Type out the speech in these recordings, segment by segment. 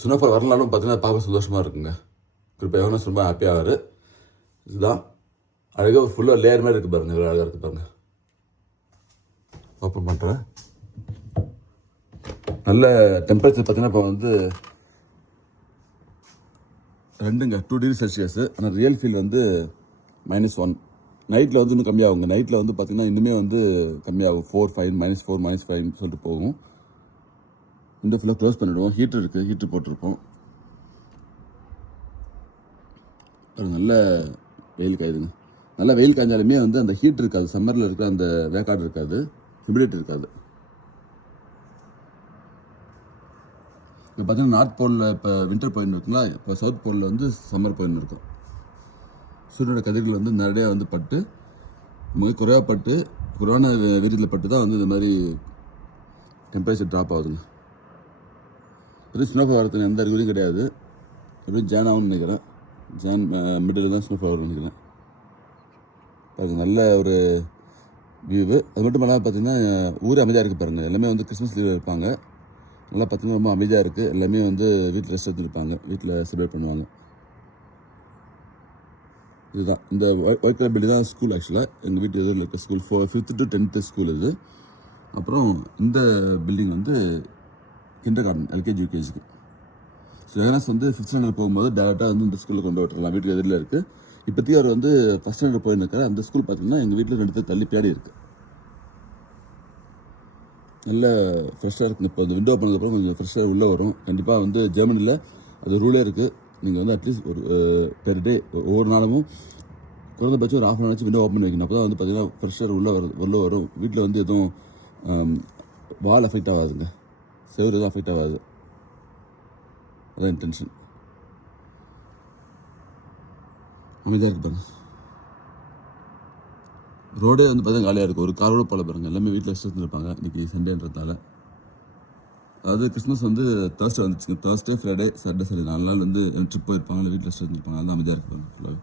Snowfall வரலாலும் பார்த்தீங்கன்னா பார்க்க சந்தோஷமாக இருக்குங்க. குறிப்பாக யோகனாஸ் ரொம்ப ஹாப்பியாகாரு. இதுதான் அழகாக ஃபுல்லாக லேயர் மாதிரி இருக்குது பாருங்கள், இவ்வளோ அழகாக இருக்குது பாருங்கள். ஓப்பன் பண்ணுறேன். நல்ல டெம்பரேச்சர் பார்த்தீங்கன்னா இப்போ வந்து 2 டிகிரி செல்சியஸு. ஆனால் ரியல் ஃபீல் வந்து -1. நைட்டில் வந்து இன்னும் கம்மியாகுங்க. நைட்டில் வந்து பார்த்திங்கன்னா இன்னுமே வந்து கம்மியாகும். 4, 5, -4, -5 சொல்லிட்டு போகும். விண்டோ ஃபுல்லாக க்ளோஸ் பண்ணிவிடுவோம். ஹீட்டர் இருக்குது, ஹீட்ரு போட்டிருப்போம். அது நல்ல வெயில் காயுதுங்க. நல்லா வெயில் காய்ஞ்சாலுமே வந்து அந்த ஹீட் இருக்காது. சம்மரில் இருக்கிற அந்த வேக்காடு இருக்காது, ஹியூமிடிட்டி இருக்காது. இப்போ பார்த்தீங்கன்னா நார்த் போலில் இப்போ வின்டர் போயின்னு இருக்குங்களா, இப்போ சவுத் போலில் வந்து சம்மர் போயின்னு இருக்கும். சூரியனோட கதிர்கள் வந்து நிறையா வந்து பட்டு மிக குறைவாக குறைவான வீரியத்தில் பட்டு தான் வந்து இந்த மாதிரி டெம்பரேச்சர் ட்ராப் ஆகுதுங்க. இது ஸ்னோஃபால் வரதுக்கு எந்த அறிகுறியும் கிடையாது. எப்படியும் ஜான் ஆகும்னு நினைக்கிறேன். ஜான் மிடில் தான் ஸ்னோஃபால் வரும்னு நினைக்கிறேன். அது நல்ல ஒரு வியூவு. அது மட்டும் இல்லாமல் பார்த்தீங்கன்னா ஊர் அமைதியாக இருக்குது பாருங்கள். எல்லாமே வந்து கிறிஸ்மஸ் லீவில் இருப்பாங்க. நல்லா பார்த்தீங்கன்னா ரொம்ப அமைதியாக இருக்குது. எல்லாமே வந்து வீட்டில் ரெஸ்ட் எடுத்துருப்பாங்க, வீட்டில் செலிப்ரேட் பண்ணுவாங்க. இதுதான் இந்த ஒயிட் கலர் பில்டிங் தான் ஸ்கூல். ஆக்சுவலாக எங்கள் வீட்டு எதிரில் இருக்க school 5th to 10th school இது. அப்புறம் இந்த பில்டிங் வந்து கிண்டர் கார்டன், LKG UKGக்கு. ஸோ யோகனாஸ் வந்து 5th ஸ்டாண்டர்ட் போகும்போது டேரெக்டாக வந்து இந்த ஸ்கூலில் கொண்டு விட்டுறலாம். வீட்டுக்கு எதிரில் இருக்குது. இப்போதைக்கு அவர் வந்து 1st ஸ்டாண்டர்ட் போயின்னு இருக்காரு. அந்த ஸ்கூல் பார்த்தீங்கன்னா எங்கள் வீட்டில் 2 பேர் தள்ளி பின்னாடி இருக்குது. நல்ல ஃப்ரெஷ்ஷாக இருக்குங்க. இப்போ இந்த விண்டோ பண்ணதுக்கப்புறம் கொஞ்சம் ஃப்ரெஷ்ஷாக உள்ளே வரும். கண்டிப்பாக வந்து ஜெர்மனியில் அது ரூலே இருக்குது. நீங்கள் வந்து அட்லீஸ்ட் ஒரு பெர் டே ஒவ்வொரு நாளும் குறைந்தபட்சம் ஒரு 1/2 hour விண்டோ ஓப்பன் பண்ணி வைக்கணும். அப்போ தான் வந்து பார்த்தீங்கன்னா ஃப்ரெஷ்ஷாக உள்ளே வரும். வீட்டில் வந்து எதுவும் வால் அஃபெக்ட் ஆகாதுங்க, செவரு எதுவும் அஃபெக்ட் ஆகாது. அதான் இன்டென்ஷன். அமைதியாக இருக்குது பாருங்கள். ரோடே வந்து பார்த்தீங்கன்னா காலியாக இருக்குது. ஒரு காரோட போல பாருங்கள். எல்லாமே வீட்டில் ரெஸ்ட் இருப்பாங்க இன்றைக்கி சண்டேன்றதால. அதாவது கிறிஸ்மஸ் வந்து தேர்ஸ்டே வந்துச்சுங்க. தேர்ஸ்டே, ஃப்ரைடே, சாட்டர்டே, சண்டே 4 நாள் வந்து ட்ரிப் போயிருப்பாங்க, இல்லை வீட்டில் ரெஸ்ட் இருப்பாங்க. அதெல்லாம் அமைதியாக இருப்பாங்க ஃபுல்லாகவே.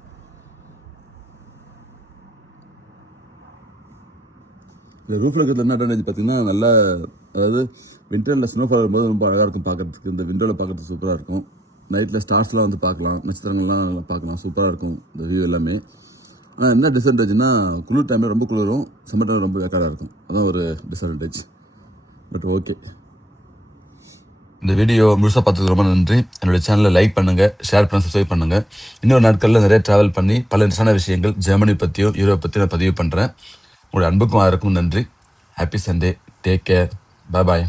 இந்த ரூஃபில் இருக்கிறது என்ன அட்வான்டேஜ் பார்த்தீங்கன்னா நல்லா, அதாவது விண்டரில் ஸ்னோஃபால் வரும்போது ரொம்ப அழகாக இருக்கும் பார்க்குறதுக்கு. இந்த விண்டோவில் பார்க்குறதுக்கு சூப்பராக இருக்கும். நைட்டில் ஸ்டார்ஸ்லாம் வந்து பார்க்கலாம், நட்சத்திரங்கள்லாம் பார்க்கலாம். சூப்பராக இருக்கும் இந்த வியூ எல்லாமே. ஆனால் என்ன டிஸ்அட்வான்டேஜ்னா குளிர் டைமில் ரொம்ப குளிரும், சம்மர் டைமில் ரொம்ப வேக்காடாக இருக்கும். அதான் ஒரு டிஸ்அட்வான்டேஜ். But okay. இந்த வீடியோ முழுசாக பார்த்ததுக்கு ரொம்ப நன்றி. என்னோடய சேனலை லைக் பண்ணுங்கள், ஷேர் பண்ண, சப்ஸ்கிரைப் பண்ணுங்கள். இன்னொரு நாட்களில் நிறைய ட்ராவல் பண்ணி பல இன்ட்ரெஸ்டான விஷயங்கள் ஜெர்மனி பற்றியும் யூரோப் பற்றியும் நான் பதிவு பண்ணுறேன். உங்களுடைய அன்புக்கும் அதற்கும் நன்றி. Happy Sunday. Take care. பாய்.